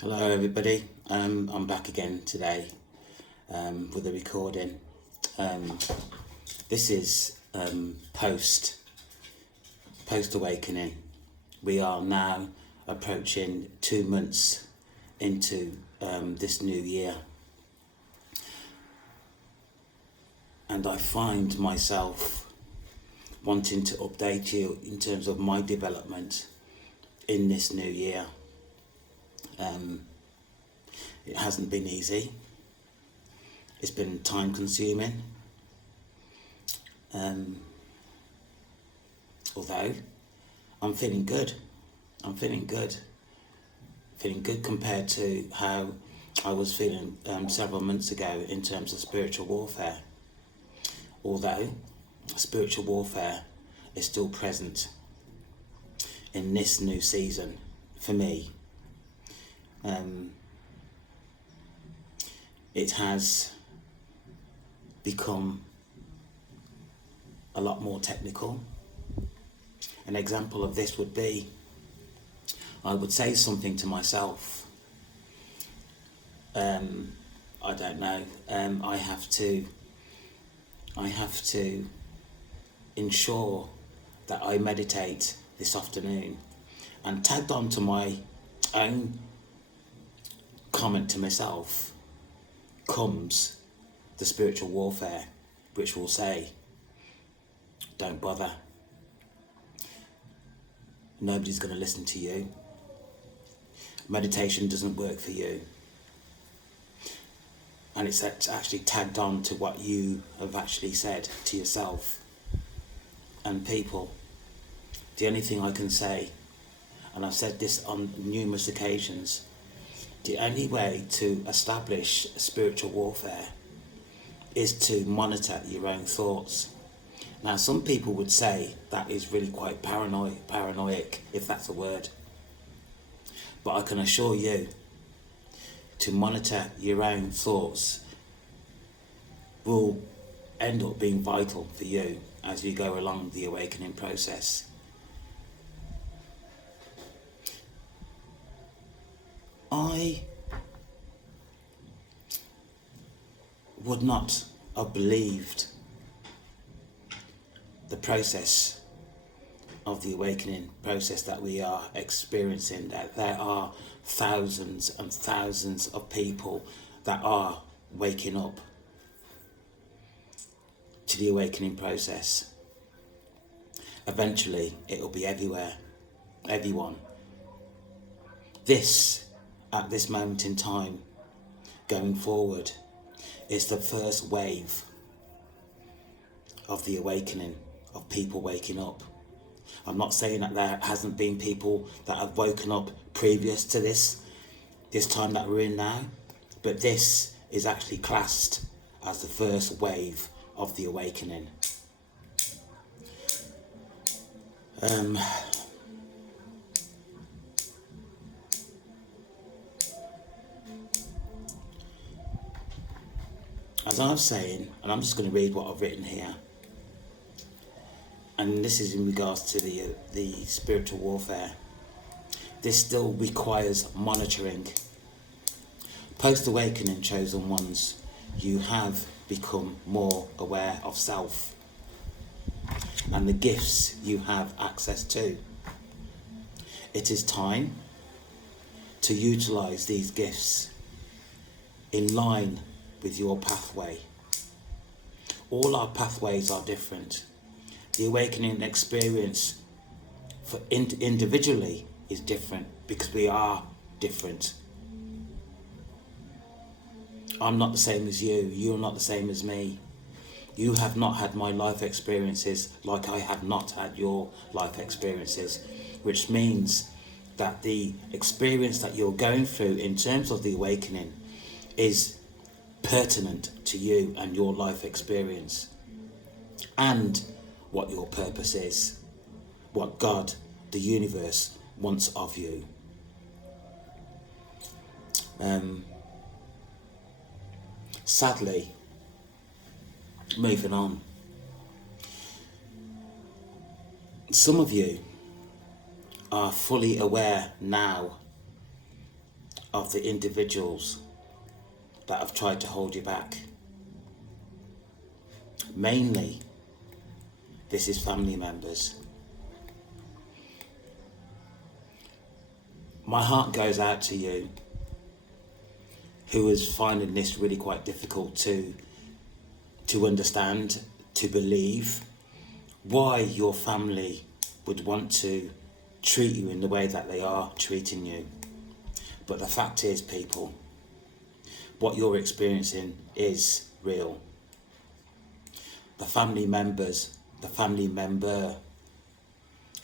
Hello everybody. I'm back again today with a recording. This is post awakening. We are now approaching 2 months into this new year, and I find myself wanting to update you in terms of my development in this new year. It hasn't been easy. It's been time consuming. Although I'm feeling good. Feeling good compared to how I was feeling several months ago in terms of spiritual warfare. Although spiritual warfare is still present in this new season for me. It has become a lot more technical. An example of this would be, I would say something to myself. I don't know. I have to ensure that I meditate this afternoon, and tagged on to my own comment to myself comes the spiritual warfare, which will say, don't bother. Nobody's going to listen to you. Meditation doesn't work for you. And it's actually tagged on to what you have actually said to yourself and people. The only thing I can say, and I've said this on numerous occasions, the only way to establish spiritual warfare is to monitor your own thoughts. Now, some people would say that is really quite paranoid, if that's a word. But I can assure you, to monitor your own thoughts will end up being vital for you as you go along the awakening process. I would not have believed the process of the awakening process that we are experiencing, that there are thousands and thousands of people that are waking up to the awakening process. Eventually, it'll be everywhere, everyone. This, at this moment in time, going forward, is the first wave of the awakening, of people waking up. I'm not saying that there hasn't been people that have woken up previous to this time that we're in now, but this is actually classed as the first wave of the awakening. As I was saying, and I'm just going to read what I've written here, and this is in regards to the spiritual warfare. This still requires monitoring. Post-awakening, chosen ones, you have become more aware of self and the gifts you have access to. It is time to utilize these gifts in line with your pathway. All our pathways are different. The awakening experience for individually is different because we are different. I'm not the same as you. You're not the same as me. You have not had my life experiences like I have not had your life experiences, which means that the experience that you're going through in terms of the awakening is pertinent to you and your life experience and what your purpose is, what God, the universe, wants of you. Sadly, moving on, some of you are fully aware now of the individuals that have tried to hold you back. Mainly, this is family members. My heart goes out to you who is finding this really quite difficult to understand, to believe why your family would want to treat you in the way that they are treating you. But the fact is, people, what you're experiencing is real. The family member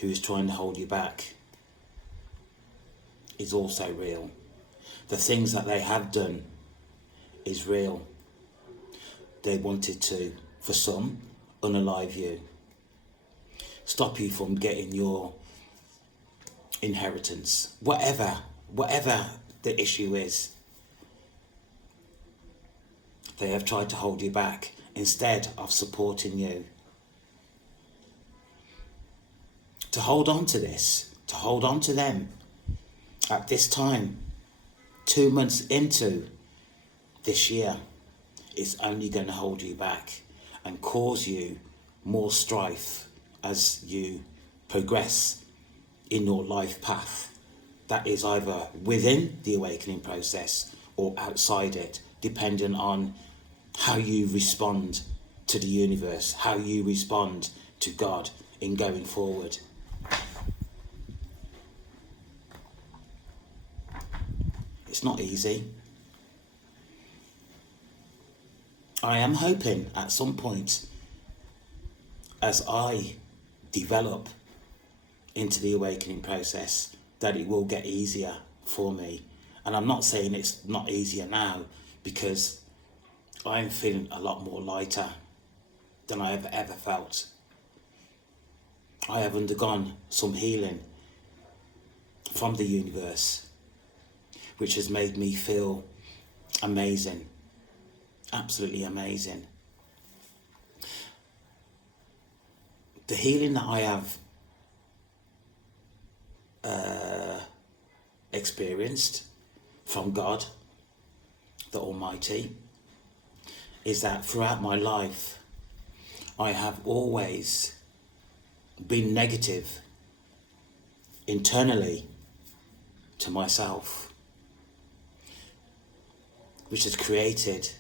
who is trying to hold you back is also real. The things that they have done is real. They wanted to, for some, unalive you, stop you from getting your inheritance, whatever the issue is. They have tried to hold you back instead of supporting you. To hold on to this, to hold on to them at this time, 2 months into this year, is only going to hold you back and cause you more strife as you progress in your life path. That is either within the awakening process or outside it, depending on how you respond to the universe, how you respond to God in going forward. It's not easy. I am hoping at some point, as I develop into the awakening process, that it will get easier for me. And I'm not saying it's not easier now, because I'm feeling a lot more lighter than I have ever felt. I have undergone some healing from the universe, which has made me feel amazing, absolutely amazing. The healing that I have experienced from God, the Almighty, is that throughout my life, I have always been negative internally to myself, which has created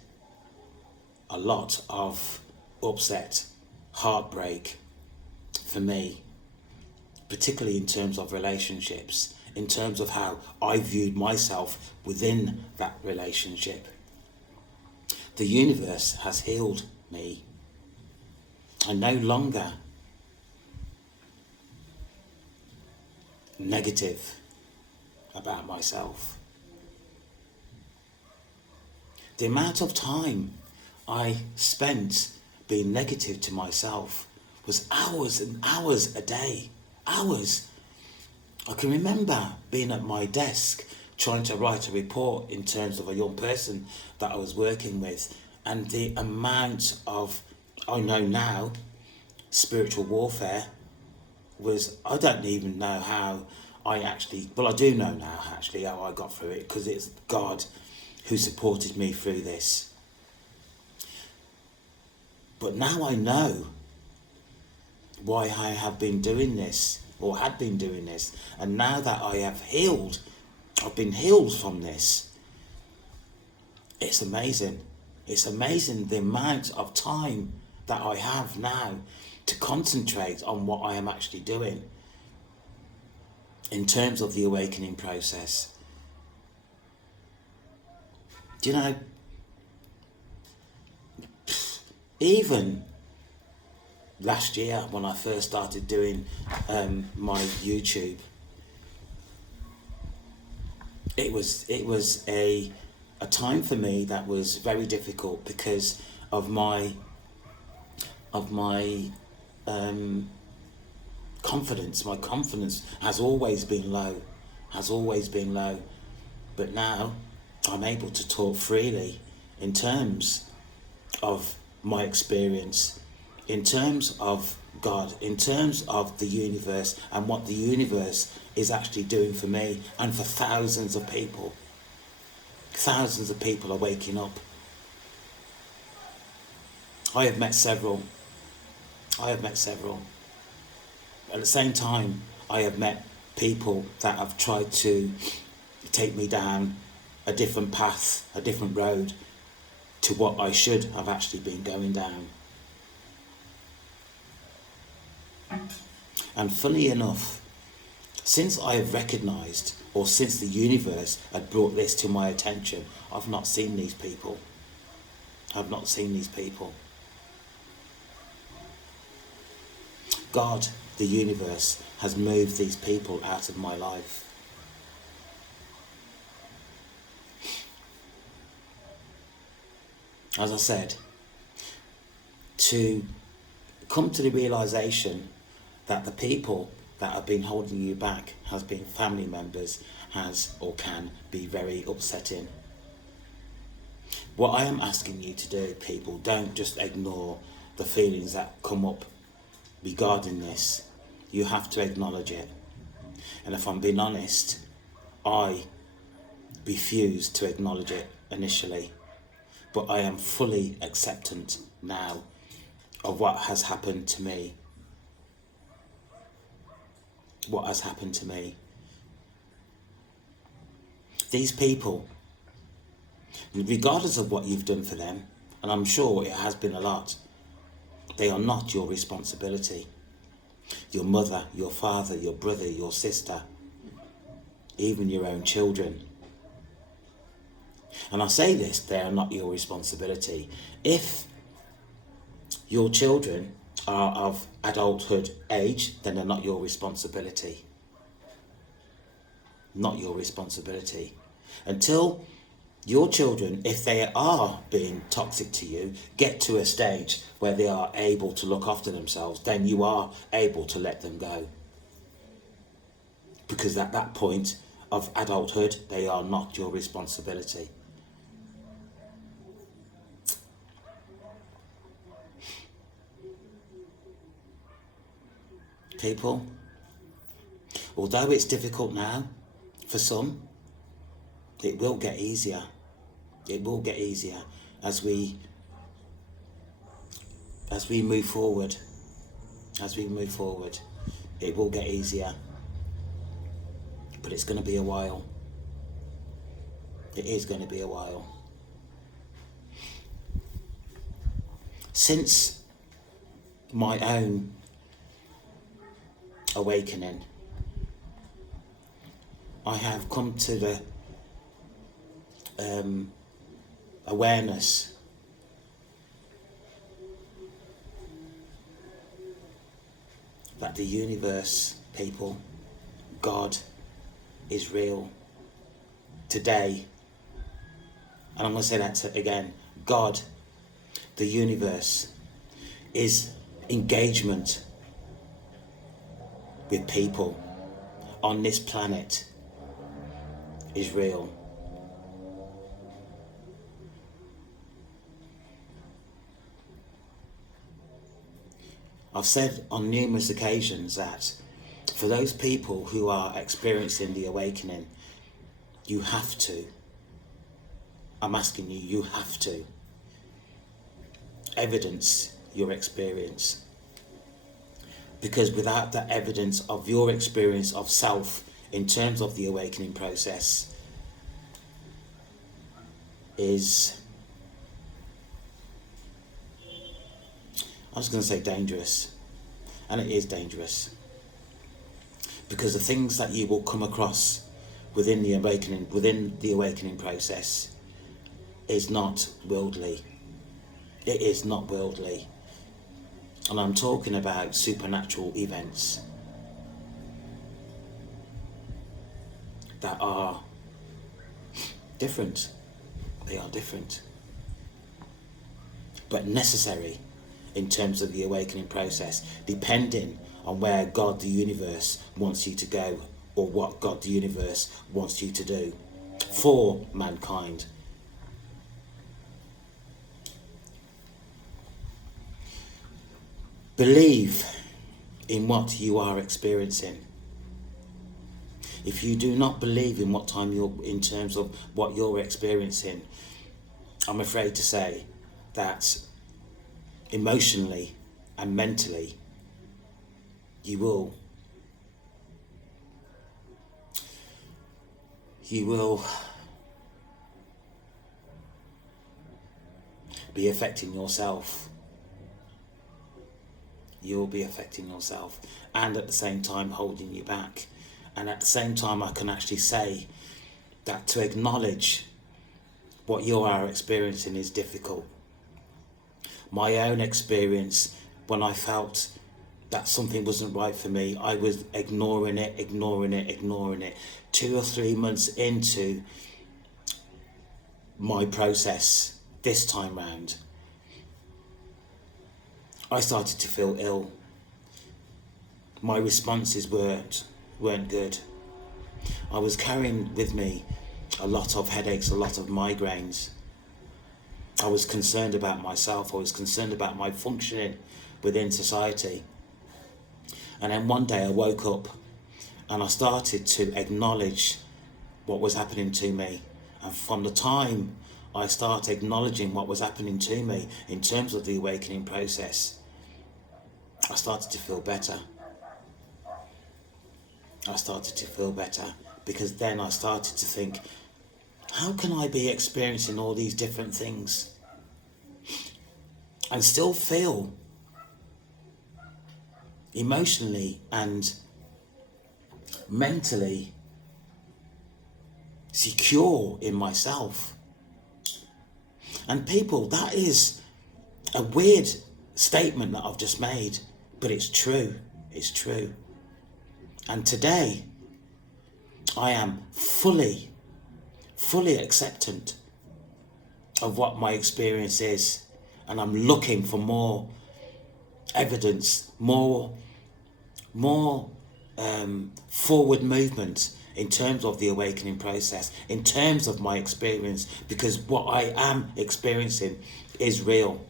a lot of upset, heartbreak for me, particularly in terms of relationships, in terms of how I viewed myself within that relationship. The universe has healed me. I'm no longer negative about myself. The amount of time I spent being negative to myself was hours and hours a day. Hours. I can remember being at my desk trying to write a report in terms of a young person that I was working with, and the amount of, I know now, spiritual warfare was, I don't even know how I do know now actually how I got through it, because it's God who supported me through this. But now I know why I have been doing this, or had been doing this, and now that I have healed, I've been healed from this. It's amazing. It's amazing the amount of time that I have now to concentrate on what I am actually doing in terms of the awakening process. Do you know, even last year when I first started doing my YouTube, it was a time for me that was very difficult because of my confidence. My confidence has always been low, but now I'm able to talk freely in terms of my experience, in terms of God, in terms of the universe and what the universe is actually doing for me and for thousands of people. Thousands of people are waking up. I have met several. At the same time, I have met people that have tried to take me down a different path, a different road to what I should have actually been going down. And funny enough, since I have recognised, or since the universe had brought this to my attention, I've not seen these people. God, the universe, has moved these people out of my life. As I said, to come to the realisation that the people that have been holding you back has been family members has or can be very upsetting. What I am asking you to do, people, don't just ignore the feelings that come up regarding this. You have to acknowledge it. And if I'm being honest, I refused to acknowledge it initially, but I am fully acceptant now of what has happened to me. These people, regardless of what you've done for them, and I'm sure it has been a lot, they are not your responsibility. Your mother, your father, your brother, your sister, even your own children. And I say this, they are not your responsibility. If your children are of adulthood age, then they're not your responsibility. Not your responsibility. Until your children, if they are being toxic to you, get to a stage where they are able to look after themselves, then you are able to let them go. Because at that point of adulthood, they are not your responsibility. People, although it's difficult now for some, it will get easier. It will get easier as we move forward. It will get easier. But it's going to be a while. It is going to be a while. Since my own awakening, I have come to the awareness that the universe, people, God is real today. And I'm going to say that again. God, the universe, is engagement with people on this planet is real. I've said on numerous occasions that for those people who are experiencing the awakening, you have to, I'm asking you, you have to evidence your experience. Because without that evidence of your experience of self in terms of the awakening process is, I was going to say dangerous, and it is dangerous, because the things that you will come across within the awakening process is not worldly. It is not worldly, and I'm talking about supernatural events that are different. They are different, but necessary in terms of the awakening process, depending on where God the universe wants you to go, or what God the universe wants you to do for mankind. Believe in what you are experiencing. if you do not believe in what time you're, in terms of what you're experiencing, I'm afraid to say that emotionally and mentally you will be affecting yourself. You'll be affecting yourself, and at the same time holding you back. And at the same time, I can actually say that to acknowledge what you are experiencing is difficult. My own experience, when I felt that something wasn't right for me, I was ignoring it. 2 or 3 months into my process this time round, I started to feel ill. My responses weren't good. I was carrying with me a lot of headaches, a lot of migraines. I was concerned about myself. I was concerned about my functioning within society. And then one day I woke up and I started to acknowledge what was happening to me. And from the time I started acknowledging what was happening to me in terms of the awakening process, I started to feel better. Because then I started to think, how can I be experiencing all these different things and still feel emotionally and mentally secure in myself? And people, that is a weird statement that I've just made, but it's true. And today I am fully acceptant of what my experience is, and I'm looking for more evidence, more forward movement in terms of the awakening process, in terms of my experience, because what I am experiencing is real.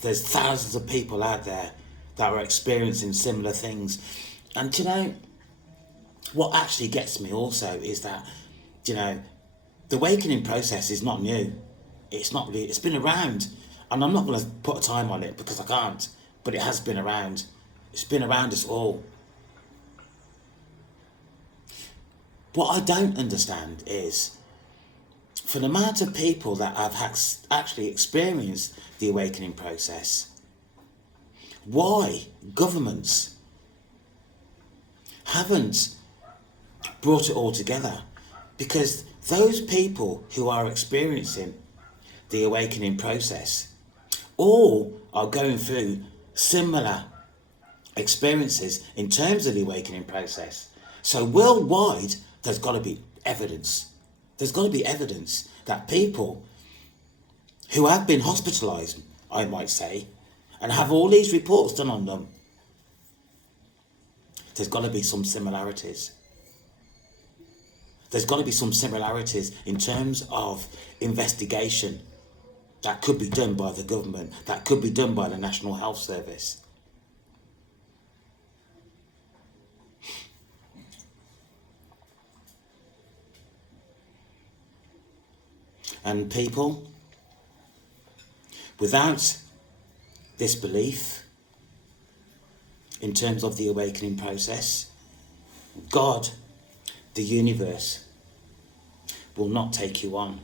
There's thousands of people out there that are experiencing similar things. And what actually gets me also is that, the awakening process is not new. It's been around. And I'm not going to put a time on it because I can't, but it has been around. It's been around us all. What I don't understand is, for the amount of people that have actually experienced the awakening process, why governments haven't brought it all together. Because those people who are experiencing the awakening process all are going through similar experiences in terms of the awakening process. So worldwide, there's got to be evidence. There's got to be evidence that people who have been hospitalised, I might say, and have all these reports done on them, there's got to be some similarities. There's got to be some similarities in terms of investigation that could be done by the government, that could be done by the National Health Service. And people, without this belief in terms of the awakening process, God, the universe, will not take you on.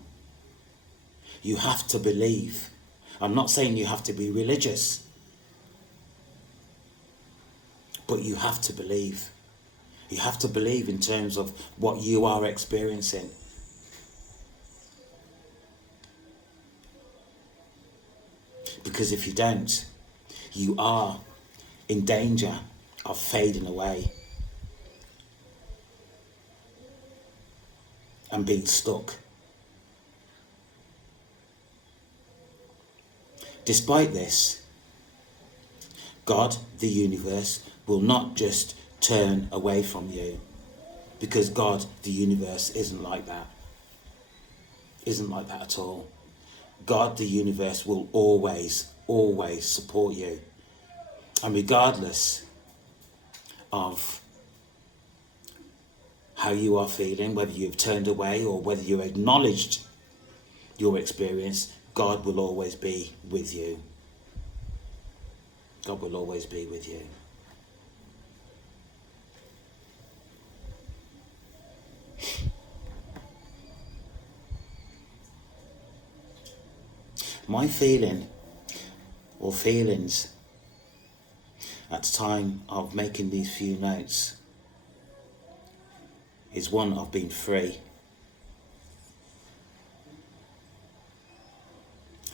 You have to believe. I'm not saying you have to be religious, but you have to believe. You have to believe in terms of what you are experiencing. Because if you don't, you are in danger of fading away and being stuck. Despite this, God, the universe, will not just turn away from you, because God, the universe, isn't like that. Isn't like that at all. God, the universe, will always support you. And regardless of how you are feeling, whether you've turned away or whether you acknowledged your experience, God will always be with you. God will always be with you. My feeling or feelings at the time of making these few notes is one of being free,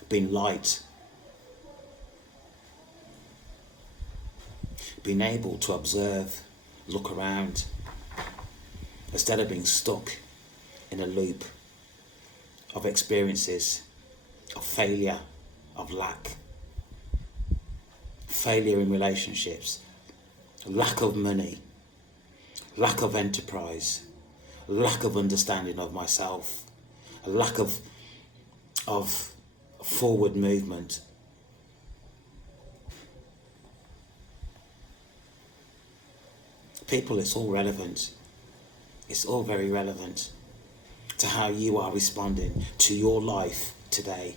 being light, being able to observe, look around, instead of being stuck in a loop of experiences of failure, of lack, failure in relationships, lack of money, lack of enterprise, lack of understanding of myself, a lack of forward movement. People, it's all relevant. It's all very relevant to how you are responding to your life today.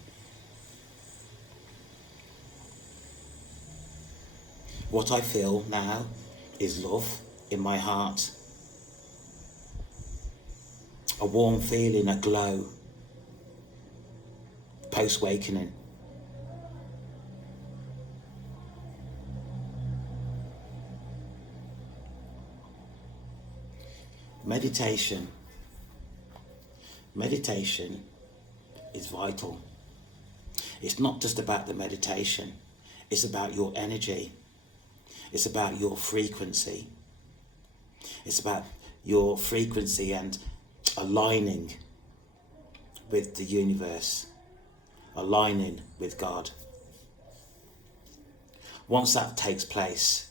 What I feel now is love in my heart, a warm feeling, a glow, post-awakening. Meditation is vital. It's not just about the meditation, it's about your energy. It's about your frequency. It's about your frequency and aligning with the universe, aligning with God. Once that takes place,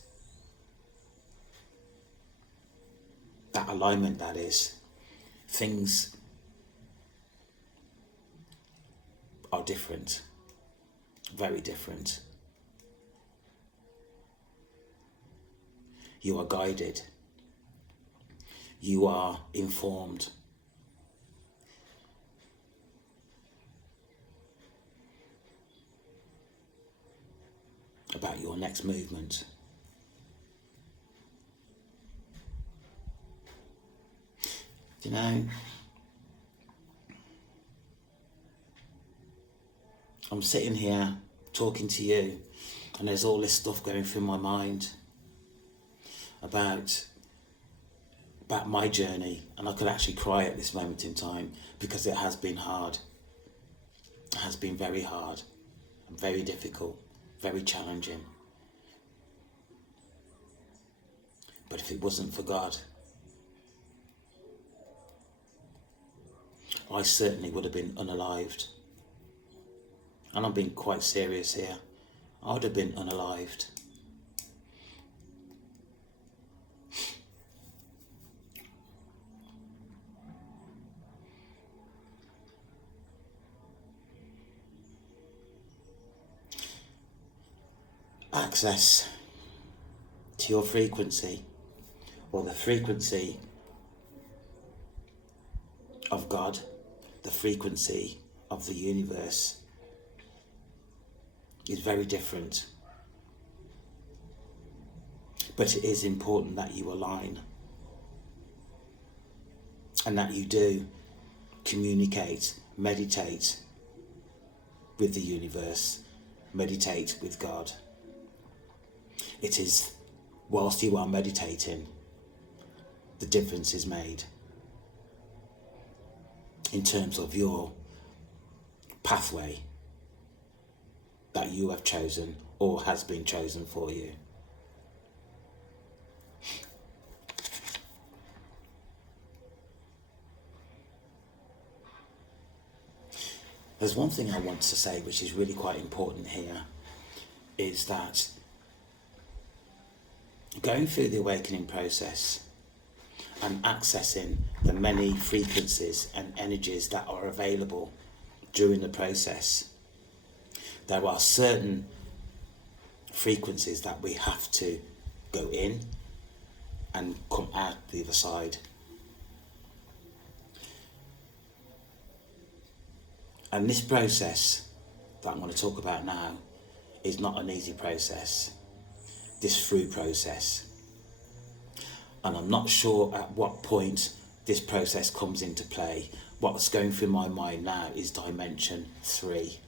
that alignment, that is, things are different, very different. You are guided. You are informed. About your next movement. You know, I'm sitting here talking to you, and there's all this stuff going through my mind about my journey, and I could actually cry at this moment in time because it has been hard. It has been very hard and very difficult, very challenging. But if it wasn't for God, I certainly would have been unalived. And I'm being quite serious here. I would have been unalived. Access to your frequency, or the frequency of God, the frequency of the universe, is very different. But it is important that you align and that you do communicate, meditate with the universe, meditate with God. It is whilst you are meditating, the difference is made in terms of your pathway that you have chosen or has been chosen for you. There's one thing I want to say which is really quite important here, is that going through the awakening process and accessing the many frequencies and energies that are available during the process, there are certain frequencies that we have to go in and come out the other side. And this process that I'm going to talk about now is not an easy process, this through process. And I'm not sure at what point this process comes into play. What's going through my mind now is dimension 3,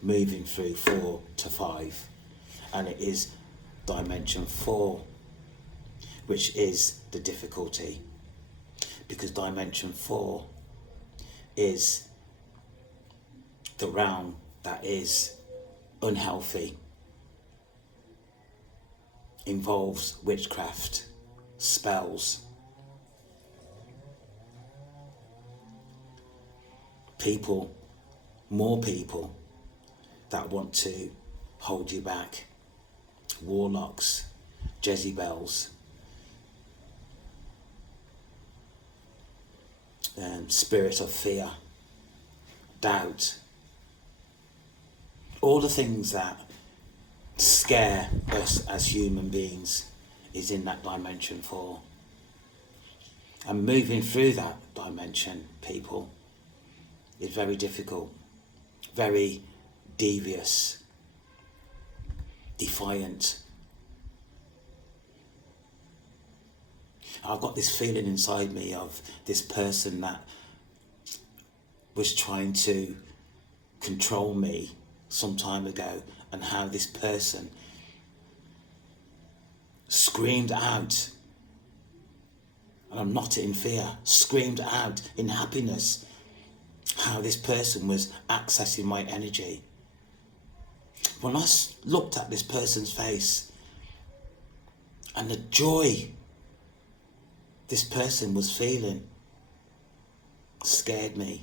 moving through 4 to 5. And it is dimension 4, which is the difficulty. Because dimension 4 is the realm that is unhealthy, involves witchcraft, spells, people, more people that want to hold you back, warlocks, Jezebels, spirit of fear, doubt, all the things that scare us as human beings is in that dimension 4. And moving through that dimension, people, is very difficult, very devious, defiant. I've got this feeling inside me of this person that was trying to control me some time ago, and how this person screamed out, and I'm not in fear, screamed out in happiness, how this person was accessing my energy. When I looked at this person's face and the joy this person was feeling scared me.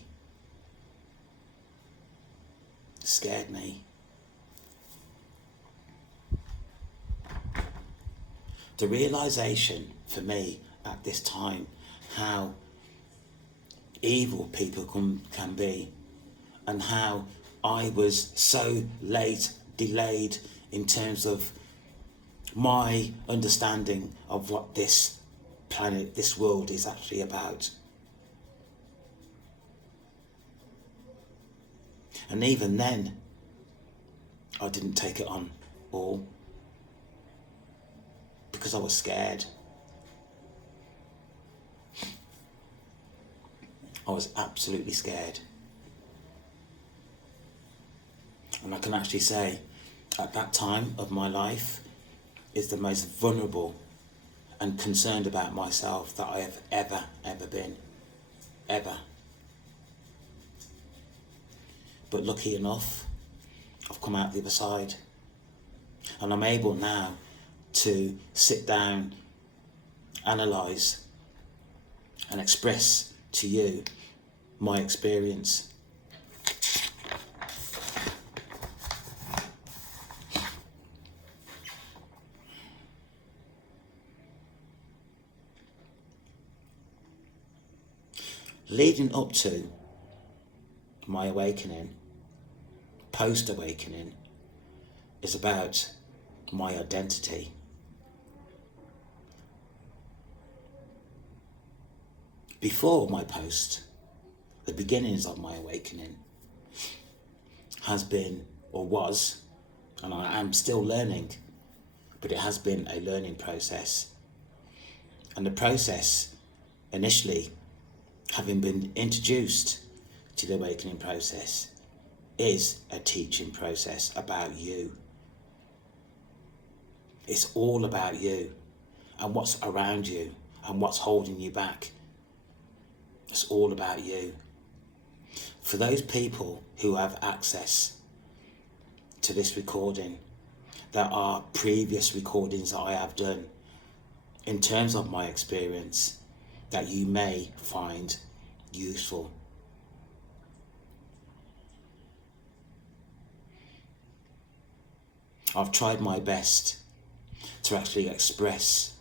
The realization for me at this time how evil people can be, and how I was so delayed in terms of my understanding of what this planet, this world is actually about. And even then, I didn't take it on all because I was scared. I was absolutely scared. And I can actually say, at that time of my life, is the most vulnerable and concerned about myself that I have ever been. Ever. But lucky enough, I've come out the other side. And I'm able now to sit down, analyse, and express to you my experience. Leading up to my awakening, post-awakening, is about my identity. Before my post, the beginnings of my awakening has been, or was, and I am still learning, but it has been a learning process. And the process, initially, having been introduced to the awakening process, is a teaching process about you. It's all about you and what's around you and what's holding you back. It's all about you. For those people who have access to this recording, there are previous recordings that I have done in terms of my experience that you may find useful. I've tried my best to actually express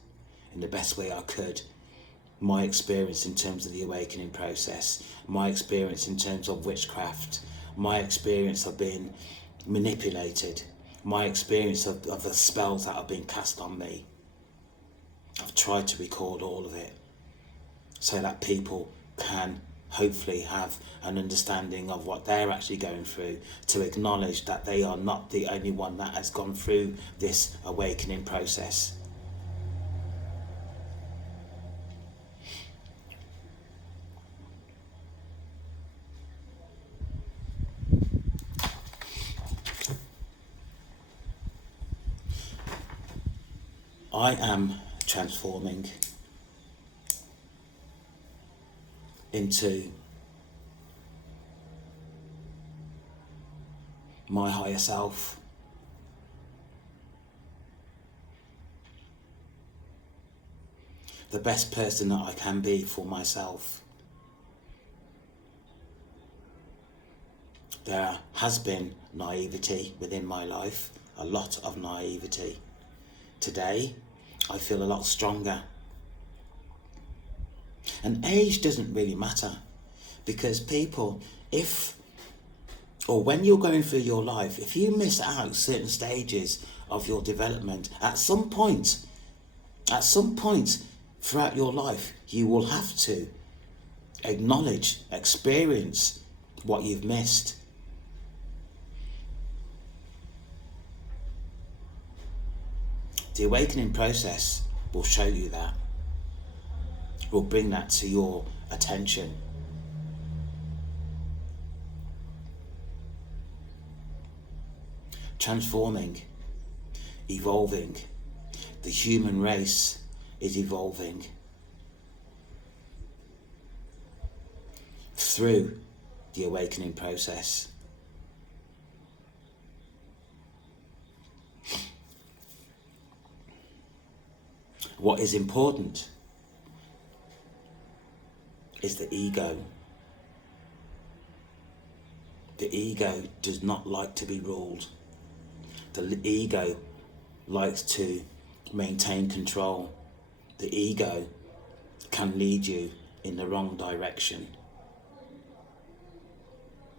in the best way I could my experience in terms of the awakening process, my experience in terms of witchcraft, my experience of being manipulated, my experience of the spells that have been cast on me. I've tried to record all of it so that people can hopefully have an understanding of what they're actually going through, to acknowledge that they are not the only one that has gone through this awakening process. I am transforming into my higher self. The best person that I can be for myself. There has been naivety within my life, a lot of naivety. Today, I feel a lot stronger. And age doesn't really matter, because people, when you're going through your life, if you miss out certain stages of your development, at some point throughout your life, you will have to acknowledge, experience what you've missed. The awakening process will show you that, will bring that to your attention. Transforming, evolving. The human race is evolving through the awakening process. What is important is the ego. The ego does not like to be ruled. The ego likes to maintain control. The ego can lead you in the wrong direction,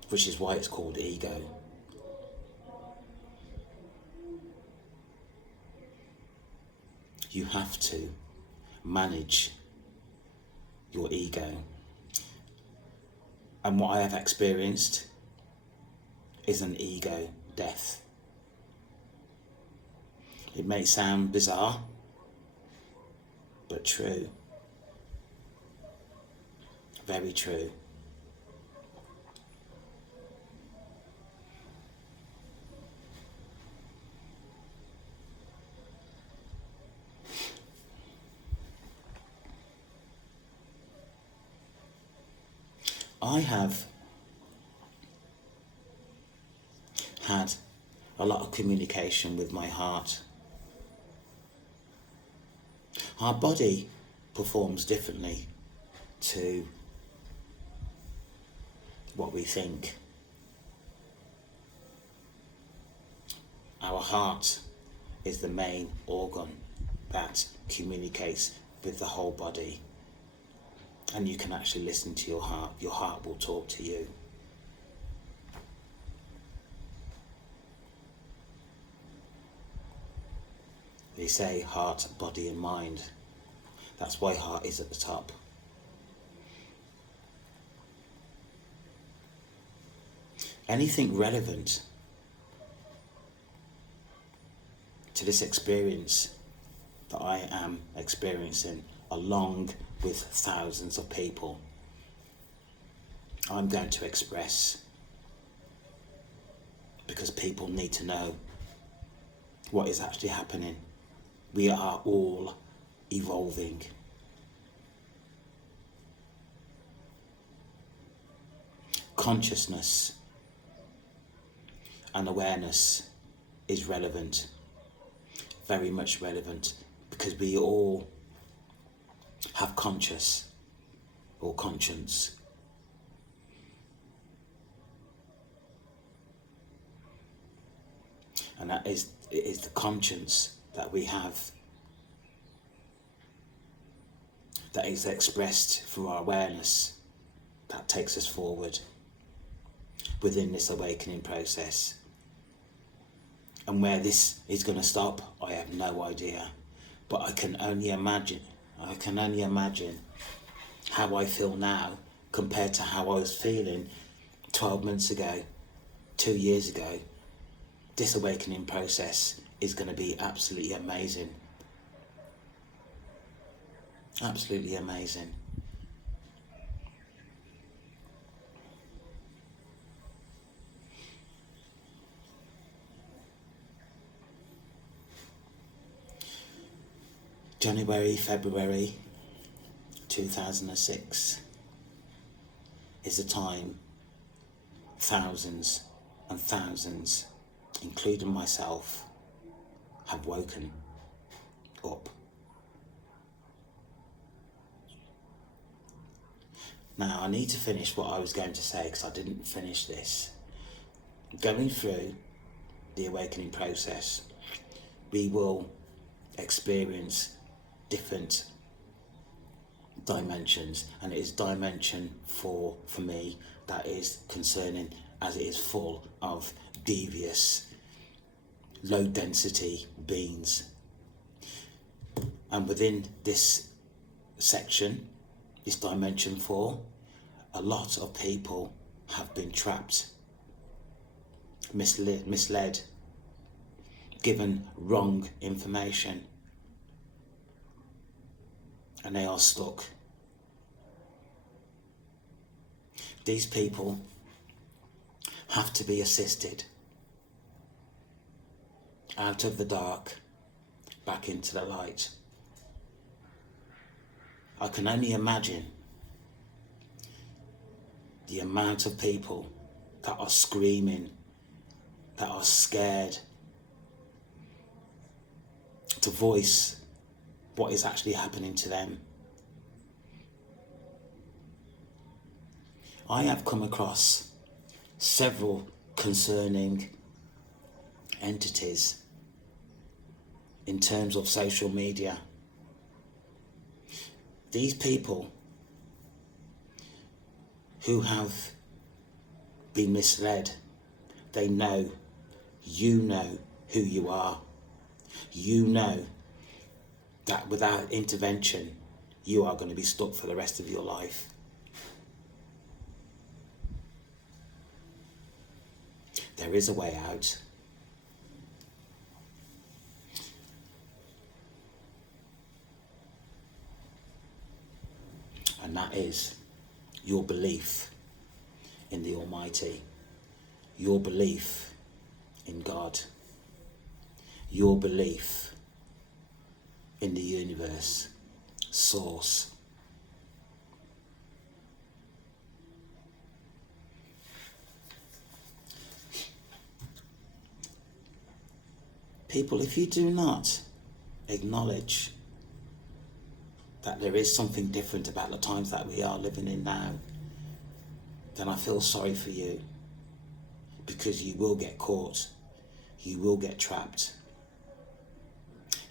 which is why it's called ego. You have to manage your ego. And what I have experienced is an ego death. It may sound bizarre, but true. Very true. I have had a lot of communication with my heart. Our body performs differently to what we think. Our heart is the main organ that communicates with the whole body. And you can actually listen to your heart. Your heart will talk to you. They say heart, body and mind. That's why heart is at the top. Anything relevant to this experience that I am experiencing, along with thousands of people, I'm going to express, because people need to know what is actually happening. We are all evolving. Consciousness and awareness is relevant, very much relevant, because we all have conscious or conscience. And that is, it is the conscience that we have that is expressed through our awareness that takes us forward within this awakening process. And where this is going to stop, I have no idea. But I can only imagine how I feel now compared to how I was feeling 12 months ago, 2 years ago, this awakening process is going to be absolutely amazing. Absolutely amazing. January, February 2006 is the time thousands and thousands, including myself, have woken up. Now I need to finish what I was going to say because I didn't finish this. Going through the awakening process, we will experience different dimensions, and it is dimension 4 for me that is concerning, as it is full of devious, low density beings. And within this section, this dimension 4, a lot of people have been trapped, misled, given wrong information, and they are stuck. These people have to be assisted out of the dark, back into the light. I can only imagine the amount of people that are screaming, that are scared to voice what is actually happening to them. I have come across several concerning entities in terms of social media. These people who have been misled, they know, you know who you are. You know that without intervention, you are going to be stuck for the rest of your life. There is a way out. And that is your belief in the Almighty, your belief in God, your belief in the universe, source. People, if you do not acknowledge that there is something different about the times that we are living in now, then I feel sorry for you, because you will get caught, you will get trapped,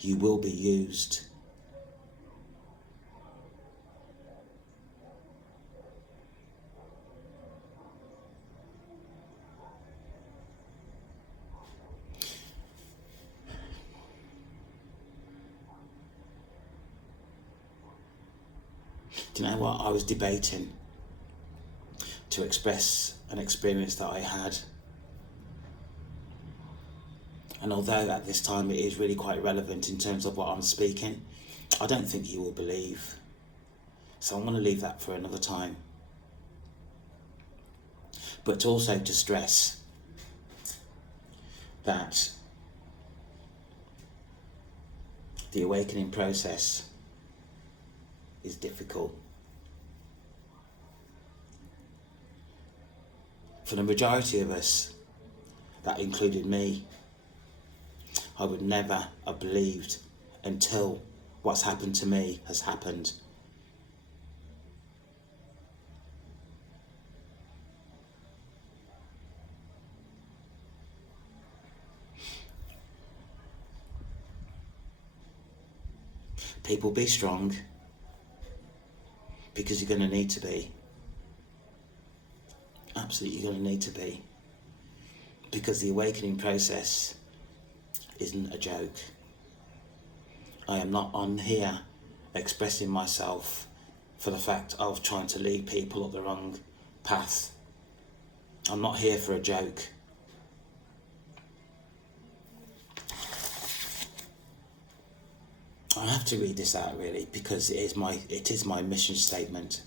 you will be used. Do you know what? I was debating to express an experience that I had. And although at this time it is really quite relevant in terms of what I'm speaking, I don't think you will believe. So I'm going to leave that for another time. But also to stress that the awakening process is difficult. For the majority of us, that included me, I would never have believed until what's happened to me has happened. People, be strong, because you're going to need to be. Absolutely, you're going to need to be. Because the awakening process isn't a joke. I am not on here expressing myself for the fact of trying to lead people up the wrong path. I'm not here for a joke. I have to read this out really because it is my mission statement.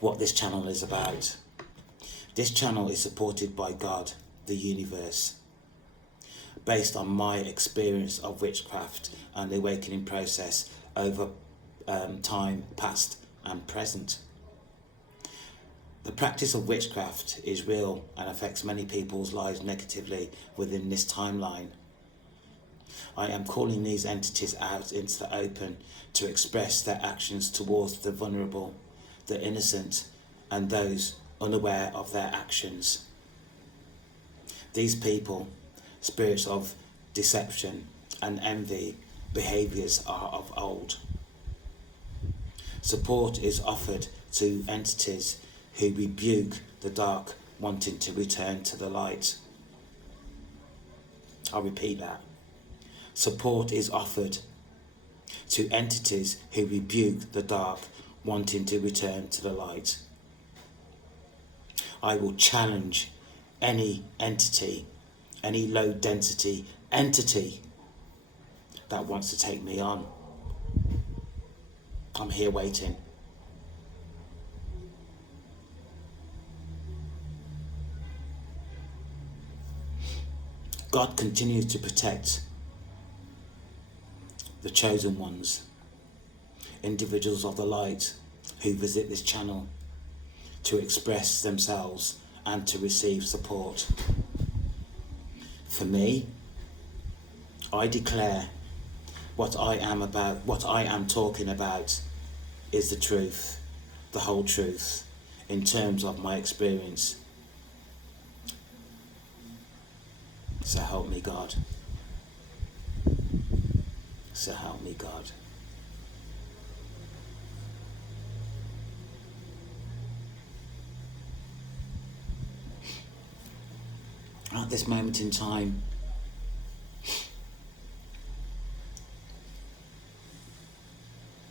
What this channel is about. This channel is supported by God, the universe, based on my experience of witchcraft and the awakening process over time past and present. The practice of witchcraft is real and affects many people's lives negatively within this timeline. I am calling these entities out into the open to express their actions towards the vulnerable, the innocent, and those unaware of their actions. These people, spirits of deception and envy, behaviours are of old. Support is offered to entities who rebuke the dark, wanting to return to the light. I'll repeat that. Support is offered to entities who rebuke the dark, wanting to return to the light. I will challenge any entity, any low density entity that wants to take me on. I'm here waiting. God continues to protect the chosen ones, individuals of the light who visit this channel to express themselves and to receive support. For me, I declare what I am talking about is the truth, the whole truth, in terms of my experience. So help me God. So help me God. At this moment in time,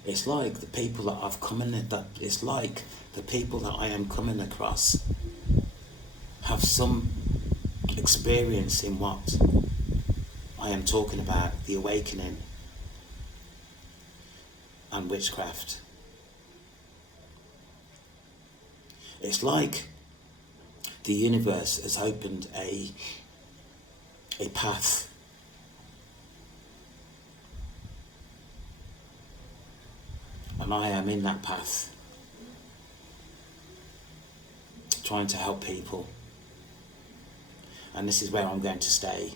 it's like the people that it's like the people that I am coming across have some experience in what I am talking about, the awakening and witchcraft. It's like the universe has opened a path and I am in that path trying to help people, and this is where I'm going to stay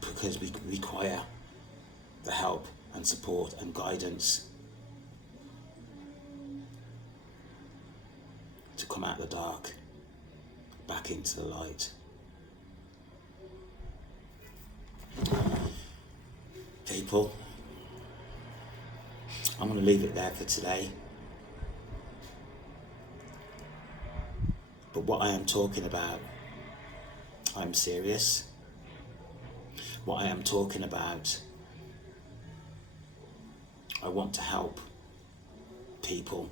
because we require the help and support and guidance to come out of the dark back into the light. People, I'm going to leave it there for today. But what I am talking about, I'm serious. What I am talking about, I want to help people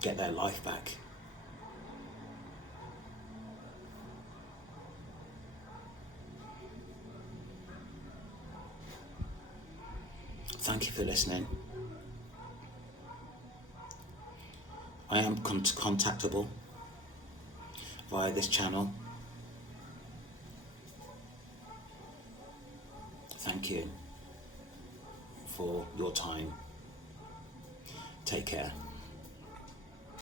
get their life back. Thank you for listening. I am contactable via this channel. Thank you for your time. Take care.